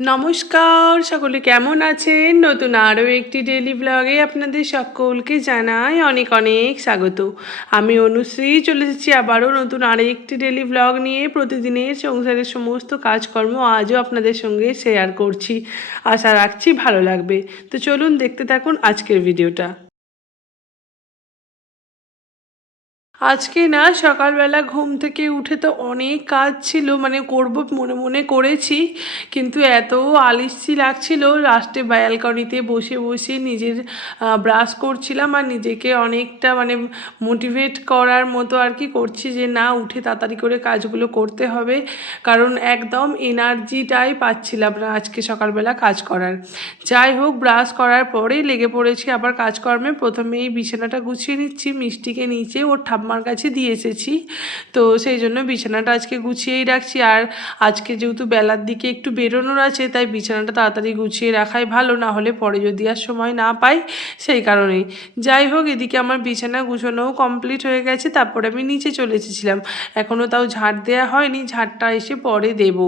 নমস্কার, সকলে কেমন আছেন? নতুন আরও একটি ডেইলি ব্লগে আপনাদের সকলকে জানাই অনেক অনেক স্বাগত। আমি অনুশ্রী চলে এসেছি আবারও নতুন আরেকটি ডেইলি ব্লগ নিয়ে। প্রতিদিনের সংসারের সমস্ত কাজকর্ম আজও আপনাদের সঙ্গে শেয়ার করছি। আশা রাখছি ভালো লাগবে। তো চলুন দেখতে থাকুন আজকের ভিডিওটা। আজকে না সকালবেলা ঘুম থেকে উঠে তো অনেক কাজ ছিল, মানে করব মনে মনে করেছি, কিন্তু এত আলস্যি লাগছিল। লাস্টে ব্যালকনিতে বসে বসে নিজের ব্রাশ করছিলাম আর নিজেকে অনেকটা মানে মোটিভেট করার মতো আর কি করছি যে না, উঠে তাড়াতাড়ি করে কাজগুলো করতে হবে, কারণ একদম এনার্জিটাই পাচ্ছিলাম না আজকে সকালবেলা কাজ করার। যাই হোক, ব্রাশ করার পরেই লেগে পড়েছি আবার কাজকর্মে। প্রথমেই বিছানাটা গুছিয়ে নিচ্ছি, মিষ্টিকে নিচে ওর ঠাম্মার কাছে দিয়ে এসেছি, তো সেই জন্য বিছানাটা আজকে গুছিয়েই রাখছি। আর আজকে যেহেতু বেলার দিকে একটু বেরোনোর আছে, তাই বিছানাটা তাড়াতাড়ি গুছিয়ে রাখাই ভালো, না হলে পরে যদি আর সময় না পাই, সেই কারণেই। যাই হোক, এদিকে আমার বিছানা গুছানোও কমপ্লিট হয়ে গেছে। তারপরে আমি নিচে চলে এসেছিলাম, এখনও তাও ঝাড় দেওয়া হয়নি, ঝাড়টা এসে পরে দেব।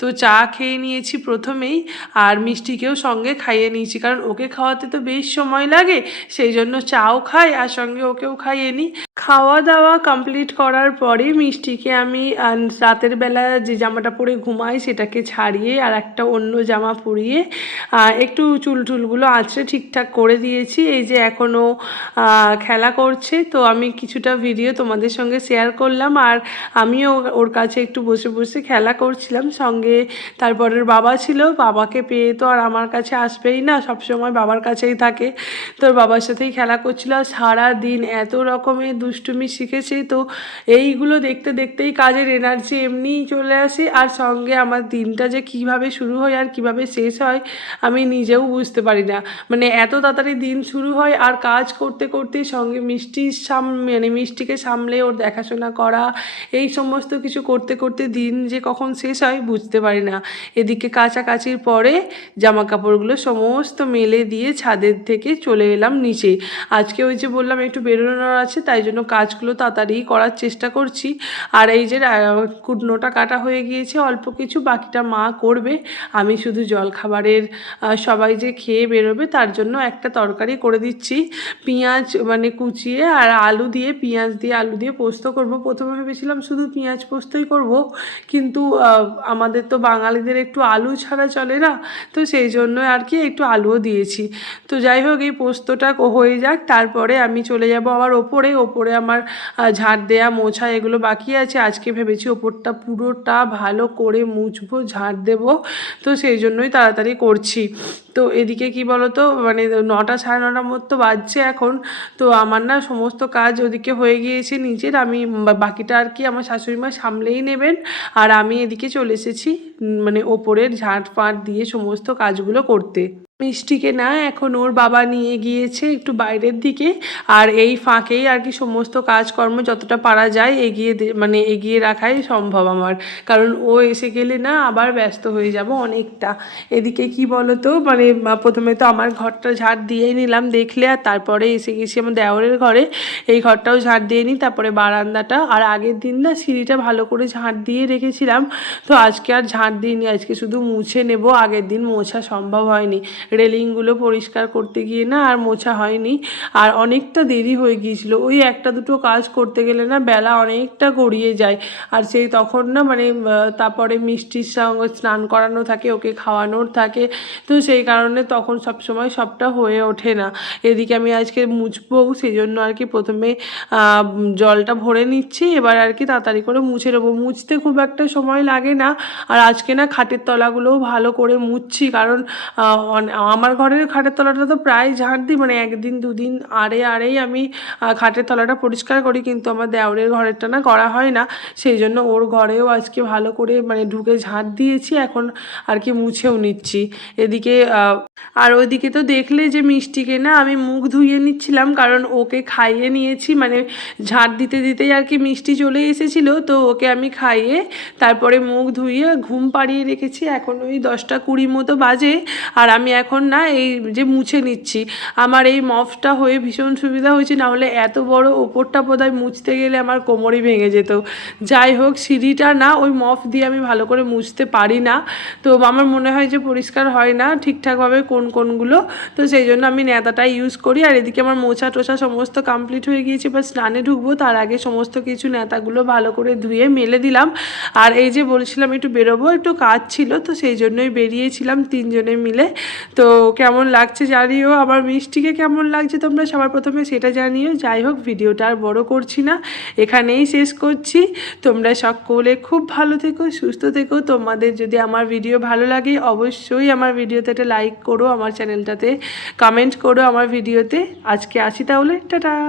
তো চা খেয়ে নিয়েছি প্রথমেই, আর মিষ্টিকেও সঙ্গে খাইয়ে নিয়েছি, কারণ ওকে খাওয়াতে তো বেশ সময় লাগে, সেই জন্য চাও খাই আর সঙ্গে ওকেও খাইয়ে নিই। খাওয়া দাওয়া কমপ্লিট করার পরে মিষ্টিকে আমি রাতের বেলা যে জামাটা পরে ঘুমাই সেটাকে ছাড়িয়ে আর একটা অন্য জামা পরিয়ে একটু চুল টুলগুলো আঁচড়ে ঠিকঠাক করে দিয়েছি। এই যে এখনও খেলা করছে, তো আমি কিছুটা ভিডিও তোমাদের সঙ্গে শেয়ার করলাম, আর আমিও ওর কাছে একটু বসে বসে খেলা করছিলাম। সঙ্গে তারপরের বাবা ছিল, বাবাকে পেয়ে তো আর আমার কাছে আসবেই না, সবসময় বাবার কাছেই থাকে, তোর বাবার সাথেই খেলা করছিল। আর সারাদিন এত রকমের দুষ্টুমি শিখেছে, তো এইগুলো দেখতে দেখতেই কাজের এনার্জি এমনিই চলে আসে, আর সঙ্গে আমার দিনটা যে কিভাবে শুরু হয় আর কিভাবে শেষ হয় আমি নিজেও বুঝতে পারি না। মানে এত তাড়াতাড়ি দিন শুরু হয়, আর কাজ করতে করতেই সঙ্গে মানে মিষ্টিকে সামলে ওর দেখাশোনা করা, এই সমস্ত কিছু করতে করতে দিন যে কখন শেষ হয় বুঝতে পারি না। এদিকে কাচাকাচির পরে জামা কাপড়গুলো সমস্ত মেলে দিয়ে ছাদের থেকে চলে এলাম নিচে। আজকে ওই যে বললাম একটু বেরোনোর আছে, তাই জন্য কাজগুলো তাড়াতাড়ি করার চেষ্টা করছি। আর এই যে কুটনোটা কাটা হয়ে গিয়েছে অল্প কিছু, বাকিটা মা করবে। আমি শুধু জলখাবারের সবাই যে খেয়ে বেরোবে তার জন্য একটা তরকারি করে দিচ্ছি, পেঁয়াজ মানে কুচিয়ে আর আলু দিয়ে, পেঁয়াজ দিয়ে আলু দিয়ে পোস্ত করব। প্রথমে ভেবেছিলাম শুধু পেঁয়াজ পোস্তই করব, কিন্তু আমাদের তো বাঙালিদের একটু আলু ছাড়া চলে না, তো সেই জন্য আর কি একটু আলুও দিয়েছি। তো যাই হোক, এই পোস্তটা হয়ে যাক, তারপরে আমি চলে যাব আবার ওপরে। ওপরে আমার ঝাড় দেয়া মোছা এগুলো বাকি আছে। আজকে ভেবেছি ওপরটা পুরোটা ভালো করে মুছবো, ঝাড় দেব, তো সেই জন্যই তাড়াতাড়ি করছি। তো এদিকে কি বলো তো, মানে 9টা সাড়ে 9টার মতো বাজছে এখন। তো আমার না সমস্ত কাজ ওদিকে হয়ে গিয়েছে নিচের, আমি বাকিটা আর কি আমার শাশুড়িমা সামলেই নেবেন, আর আমি এদিকে চলে এসেছি মানে ওপরের ঝাঁট ফাঁট দিয়ে সমস্ত কাজগুলো করতে। মিষ্টিকে না এখন ওর বাবা নিয়ে গিয়েছে একটু বাইরের দিকে, আর এই ফাঁকেই আর কি সমস্ত কাজকর্ম যতটা পারা যায় মানে এগিয়ে রাখাই সম্ভব আমার, কারণ ও এসে গেলে না আবার ব্যস্ত হয়ে যাব অনেকটা। এদিকে কি বলো তো, মানে প্রথমে তো আমার ঘরটা ঝাড় দিয়েই নিলাম দেখলে, আর তারপরে এসে গেছি আমার দেওরের ঘরে, এই ঘরটাও ঝাড় দিয়ে নিই, তারপরে বারান্দাটা। আর আগের দিন না সিঁড়িটা ভালো করে ঝাড় দিয়ে রেখেছিলাম, তো আজকে আর ঝাড় দিইনি, আজকে শুধু মুছে নেব। আগের দিন মোছা সম্ভব হয়নি, রেলিংগুলো পরিষ্কার করতে গিয়ে না আর মোছা হয়নি, আর অনেকটা দেরি হয়ে গিয়েছিল। ওই একটা দুটো কাজ করতে গেলে না বেলা অনেকটা গড়িয়ে যায়, আর সেই তখন না মানে তারপরে মিষ্টির সঙ্গে স্নান করানো থাকে, ওকে খাওয়ানোর থাকে, তো সেই কারণে তখন সবসময় সবটা হয়ে ওঠে না। এদিকে আমি আজকে মুছবো, সেই জন্য আর কি প্রথমে জলটা ভরে নিচ্ছি, এবার আর কি তাড়াতাড়ি করে মুছে নেবো। মুছতে খুব একটা সময় লাগে না, আর আজকে না খাটের তলাগুলোও ভালো করে মুছছি, কারণ আমার ঘরের খাটের তলাটা তো প্রায় ঝাড় দিই, মানে একদিন দুদিন আড়েই আমি খাটের তলাটা পরিষ্কার করি, কিন্তু আমার দেওরের ঘরেরটা না করা হয় না, সেই জন্য ওর ঘরেও আজকে ভালো করে মানে ঢুকে ঝাড় দিয়েছি, এখন আর কি মুছেও নিচ্ছি এদিকে। আর ওইদিকে তো দেখলে যে মিষ্টিকে না আমি মুখ ধুইয়ে নিচ্ছিলাম, কারণ ওকে খাইয়ে নিয়েছি, মানে ঝাড় দিতে দিতেই আর কি মিষ্টি চলে এসেছিলো, তো ওকে আমি খাইয়ে তারপরে মুখ ধুইয়ে ঘুম পাড়িয়ে রেখেছি। এখন ওই 10টা 20 মতো বাজে, আর আমি এখন না এই যে মুছে নিচ্ছি। আমার এই মফটা হয়ে ভীষণ সুবিধা হয়েছে, না হলে এত বড় ওপরটা বোধহয় মুছতে গেলে আমার কোমরই ভেঙে যেত। যাই হোক, সিঁড়িটা না ওই মফ দিয়ে আমি ভালো করে মুছতে পারি না, তো আমার মনে হয় যে পরিষ্কার হয় না ঠিকঠাকভাবে কোনগুলো, তো সেই জন্য আমি ন্যাতাটাই ইউজ করি। আর এদিকে আমার মোছা টোছা সমস্ত কমপ্লিট হয়ে গিয়েছে, বা স্নানে ঢুকবো তার আগে সমস্ত কিছু ন্যাতাগুলো ভালো করে ধুয়ে মেলে দিলাম। আর এই যে বলছিলাম একটু বেরোবো, একটু কাজ ছিল, তো সেই জন্যই বেরিয়েছিলাম তিনজনে মিলে। তো কেমন লাগছে জানিও, আমার মিষ্টিকে কেমন লাগছে তোমরা সবার প্রথমে সেটা জানিও। যাই হোক, ভিডিওটা আর বড় করছি না, এখানেই শেষ করছি। তোমরা সকলে খুব ভালো থেকো, সুস্থ থেকো। তোমাদের যদি আমার ভিডিও ভালো লাগে অবশ্যই আমার ভিডিওতে একটা লাইক করো, আমার চ্যানেলটাতে কমেন্ট করো আমার ভিডিওতে। আজকে আসি তাহলে, টাটা।